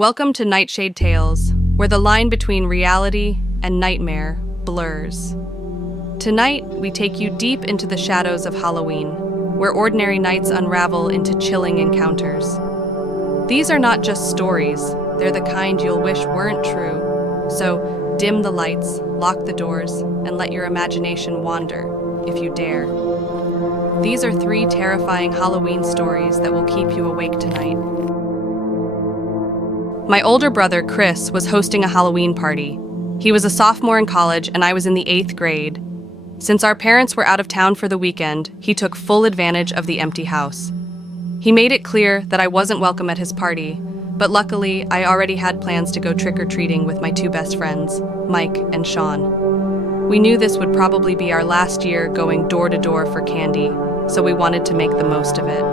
Welcome to Nightshade Tales, where the line between reality and nightmare blurs. Tonight, we take you deep into the shadows of Halloween, where ordinary nights unravel into chilling encounters. These are not just stories, they're the kind you'll wish weren't true. So, dim the lights, lock the doors, and let your imagination wander, if you dare. These are 3 terrifying Halloween stories that will keep you awake tonight. My older brother, Chris, was hosting a Halloween party. He was a sophomore in college and I was in the 8th grade. Since our parents were out of town for the weekend, he took full advantage of the empty house. He made it clear that I wasn't welcome at his party, but luckily I already had plans to go trick-or-treating with my 2 best friends, Mike and Sean. We knew this would probably be our last year going door to door for candy, so we wanted to make the most of it.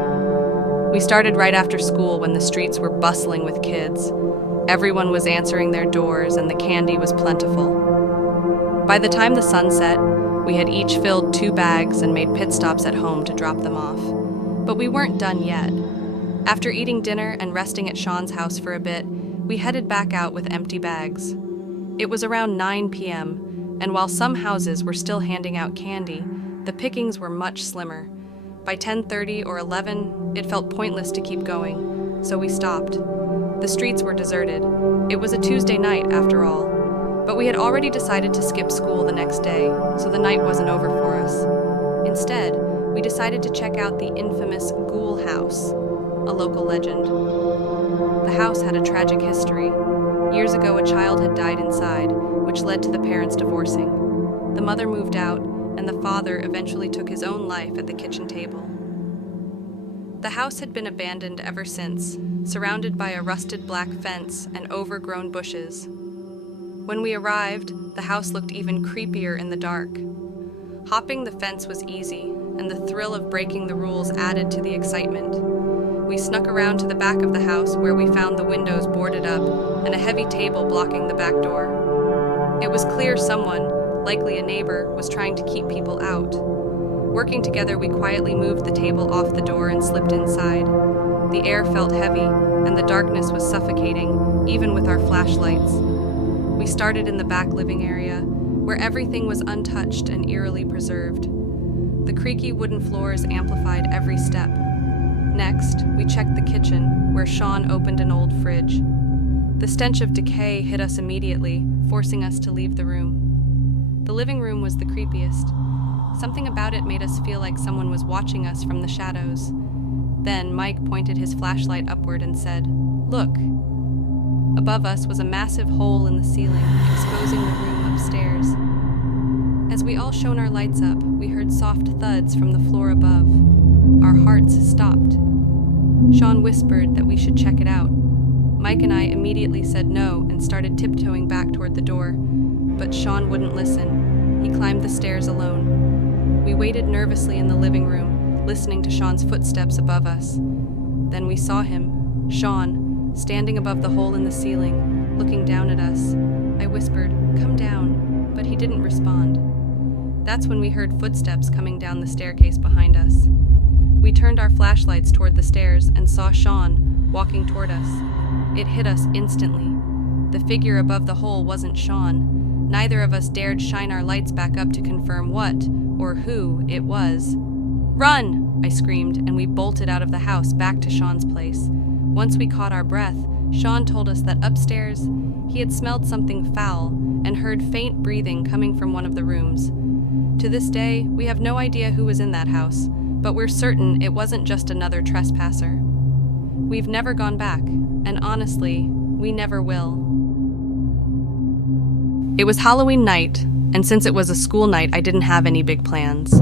We started right after school when the streets were bustling with kids. Everyone was answering their doors and the candy was plentiful. By the time the sun set, we had each filled 2 bags and made pit stops at home to drop them off. But we weren't done yet. After eating dinner and resting at Sean's house for a bit, we headed back out with empty bags. It was around 9 p.m., and while some houses were still handing out candy, the pickings were much slimmer. By 10:30 or 11, it felt pointless to keep going, so we stopped. The streets were deserted. It was a Tuesday night, after all. But we had already decided to skip school the next day, so the night wasn't over for us. Instead, we decided to check out the infamous Ghoul House, a local legend. The house had a tragic history. Years ago, a child had died inside, which led to the parents divorcing. The mother moved out, and the father eventually took his own life at the kitchen table. The house had been abandoned ever since, surrounded by a rusted black fence and overgrown bushes. When we arrived, the house looked even creepier in the dark. Hopping the fence was easy, and the thrill of breaking the rules added to the excitement. We snuck around to the back of the house where we found the windows boarded up and a heavy table blocking the back door. It was clear someone, likely a neighbor, was trying to keep people out. Working together, we quietly moved the table off the door and slipped inside. The air felt heavy, and the darkness was suffocating, even with our flashlights. We started in the back living area, where everything was untouched and eerily preserved. The creaky wooden floors amplified every step. Next, we checked the kitchen, where Sean opened an old fridge. The stench of decay hit us immediately, forcing us to leave the room. The living room was the creepiest. Something about it made us feel like someone was watching us from the shadows. Then Mike pointed his flashlight upward and said, "Look." Above us was a massive hole in the ceiling, exposing the room upstairs. As we all shone our lights up, we heard soft thuds from the floor above. Our hearts stopped. Sean whispered that we should check it out. Mike and I immediately said no and started tiptoeing back toward the door, but Sean wouldn't listen. He climbed the stairs alone. We waited nervously in the living room, listening to Sean's footsteps above us. Then we saw him, Sean, standing above the hole in the ceiling, looking down at us. I whispered, "Come down," but he didn't respond. That's when we heard footsteps coming down the staircase behind us. We turned our flashlights toward the stairs and saw Sean walking toward us. It hit us instantly. The figure above the hole wasn't Sean. Neither of us dared shine our lights back up to confirm what, or who, it was. "Run!" I screamed, and we bolted out of the house back to Sean's place. Once we caught our breath, Sean told us that upstairs, he had smelled something foul and heard faint breathing coming from one of the rooms. To this day, we have no idea who was in that house, but we're certain it wasn't just another trespasser. We've never gone back, and honestly, we never will. It was Halloween night, and since it was a school night, I didn't have any big plans.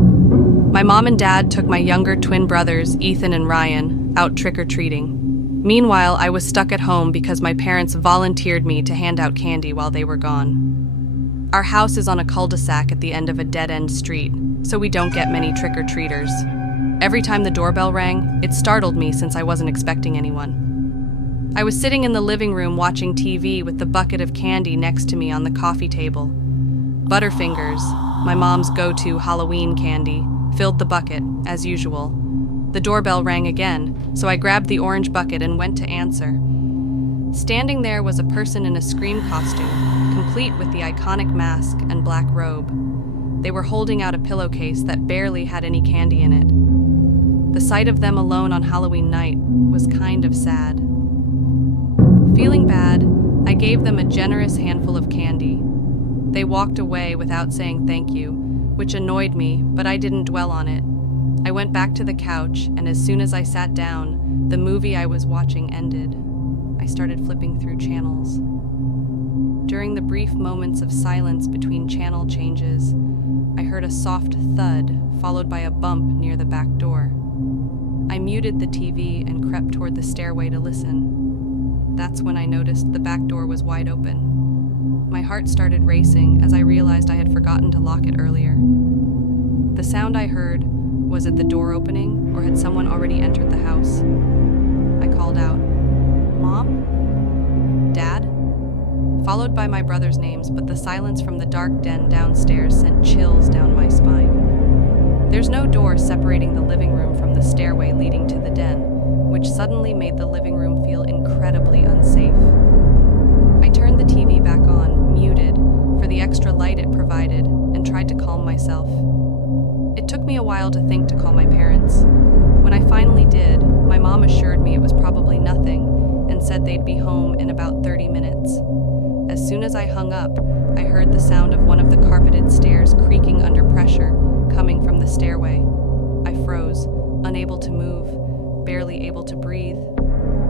My mom and dad took my younger twin brothers, Ethan and Ryan, out trick-or-treating. Meanwhile, I was stuck at home because my parents volunteered me to hand out candy while they were gone. Our house is on a cul-de-sac at the end of a dead-end street, so we don't get many trick-or-treaters. Every time the doorbell rang, it startled me since I wasn't expecting anyone. I was sitting in the living room watching TV with the bucket of candy next to me on the coffee table. Butterfingers, my mom's go-to Halloween candy, filled the bucket, as usual. The doorbell rang again, so I grabbed the orange bucket and went to answer. Standing there was a person in a Scream costume, complete with the iconic mask and black robe. They were holding out a pillowcase that barely had any candy in it. The sight of them alone on Halloween night was kind of sad. Feeling bad, I gave them a generous handful of candy. They walked away without saying thank you, which annoyed me, but I didn't dwell on it. I went back to the couch, and as soon as I sat down, the movie I was watching ended. I started flipping through channels. During the brief moments of silence between channel changes, I heard a soft thud, followed by a bump near the back door. I muted the TV and crept toward the stairway to listen. That's when I noticed the back door was wide open. My heart started racing as I realized I had forgotten to lock it earlier. The sound I heard, was it the door opening, or had someone already entered the house? I called out, "Mom? Dad?" Followed by my brother's names, but the silence from the dark den downstairs sent chills down my spine. There's no door separating the living room from the stairway leading to the den, which suddenly made the living room feel incredibly unsafe. I turned the TV back on, muted, for the extra light it provided, and tried to calm myself. It took me a while to think to call my parents. When I finally did, my mom assured me it was probably nothing and said they'd be home in about 30 minutes. As soon as I hung up, I heard the sound of one of the carpeted stairs creaking under pressure, coming from the stairway. I froze, unable to move, barely able to breathe.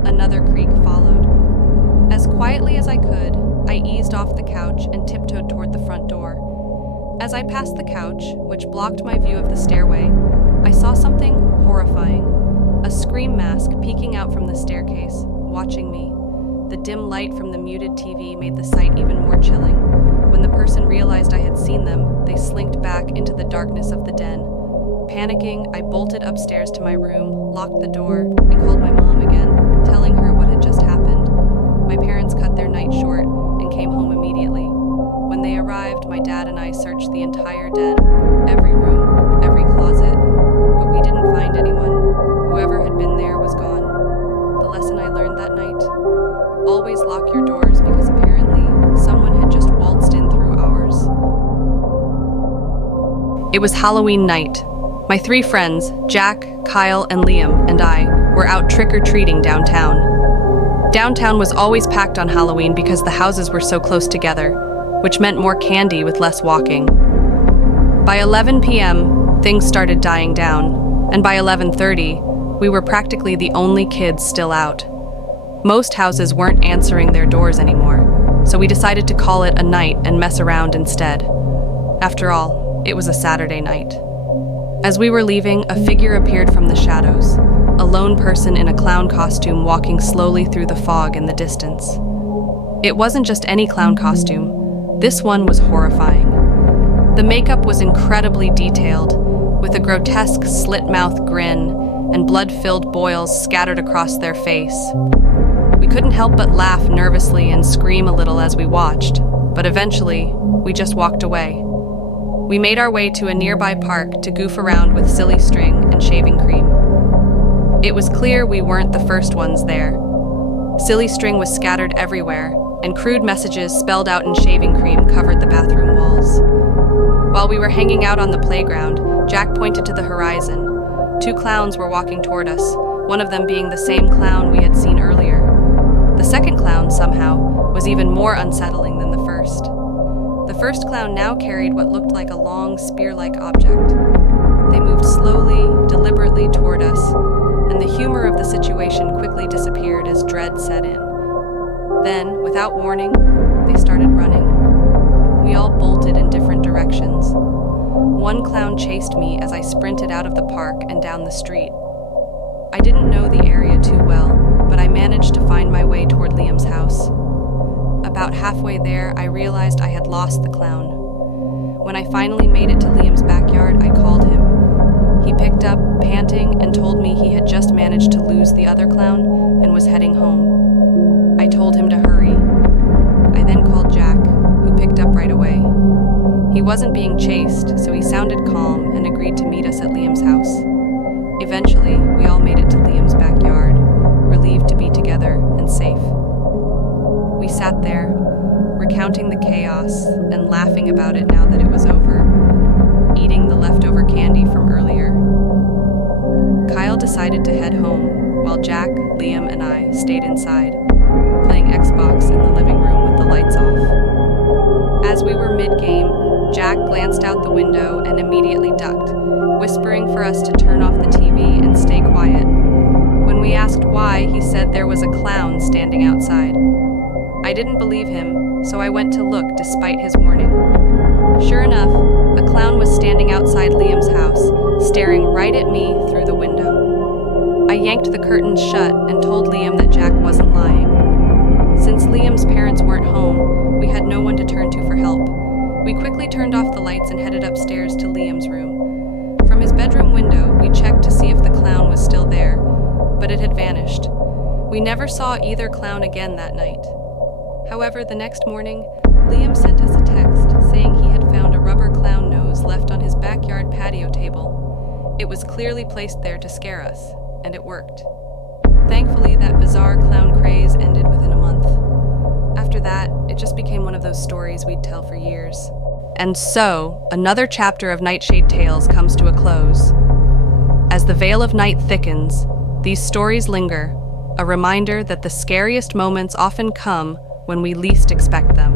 Another creak followed. As quietly as I could, I eased off the couch and tiptoed toward the front door. As I passed the couch, which blocked my view of the stairway, I saw something horrifying. A scream mask peeking out from the staircase, watching me. The dim light from the muted TV made the sight even more chilling. When the person realized I had seen them, they slinked back into the darkness of the den. Panicking, I bolted upstairs to my room, locked the door, and called my mom again, telling her what had just happened. My parents cut their night short and came home immediately. When they arrived, my dad and I searched the entire den, every room, every closet, but we didn't find anyone. Whoever had been there was gone. The lesson I learned that night? Always lock your doors because apparently someone had just waltzed in through ours. It was Halloween night. My 3 friends, Jack, Kyle, and Liam, and I, were out trick-or-treating downtown. Downtown was always packed on Halloween because the houses were so close together, which meant more candy with less walking. By 11 p.m., things started dying down, and by 11:30, we were practically the only kids still out. Most houses weren't answering their doors anymore, so we decided to call it a night and mess around instead. After all, it was a Saturday night. As we were leaving, a figure appeared from the shadows, a lone person in a clown costume walking slowly through the fog in the distance. It wasn't just any clown costume. This one was horrifying. The makeup was incredibly detailed, with a grotesque slit-mouth grin and blood-filled boils scattered across their face. We couldn't help but laugh nervously and scream a little as we watched, but eventually, we just walked away. We made our way to a nearby park to goof around with silly string and shaving cream. It was clear we weren't the first ones there. Silly string was scattered everywhere, and crude messages spelled out in shaving cream covered the bathroom walls. While we were hanging out on the playground, Jack pointed to the horizon. 2 clowns were walking toward us, one of them being the same clown we had seen earlier. The second clown, somehow, was even more unsettling than the first. The first clown now carried what looked like a long, spear-like object. They moved slowly, deliberately toward us, and the humor of the situation quickly disappeared as dread set in. Then, without warning, they started running. We all bolted in different directions. One clown chased me as I sprinted out of the park and down the street. I didn't know the area too well, but I managed to find my way toward Liam's house. About halfway there, I realized I had lost the clown. When I finally made it to Liam's backyard, I called him. He picked up, panting, and told me he had just managed to lose the other clown and was heading home. I told him to hurry. I then called Jack, who picked up right away. He wasn't being chased, so he sounded calm and agreed to meet us at Liam's house. Eventually, we all made it to Liam's backyard, relieved to be together and safe. sat there, recounting the chaos and laughing about it now that it was over, eating the leftover candy from earlier. Kyle decided to head home, while Jack, Liam, and I stayed inside, playing Xbox in the living room with the lights off. As we were mid-game, Jack glanced out the window and immediately ducked, whispering for us to turn off the TV and stay quiet. When we asked why, he said there was a clown standing outside. I didn't believe him, so I went to look despite his warning. Sure enough, a clown was standing outside Liam's house, staring right at me through the window. I yanked the curtains shut and told Liam that Jack wasn't lying. Since Liam's parents weren't home, we had no one to turn to for help. We quickly turned off the lights and headed upstairs to Liam's room. From his bedroom window, we checked to see if the clown was still there, but it had vanished. We never saw either clown again that night. However, the next morning, Liam sent us a text saying he had found a rubber clown nose left on his backyard patio table. It was clearly placed there to scare us, and it worked. Thankfully, that bizarre clown craze ended within a month. After that, it just became one of those stories we'd tell for years. And so, another chapter of Nightshade Tales comes to a close. As the veil of night thickens, these stories linger, a reminder that the scariest moments often come when we least expect them.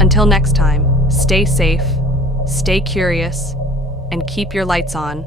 Until next time, stay safe, stay curious, and keep your lights on.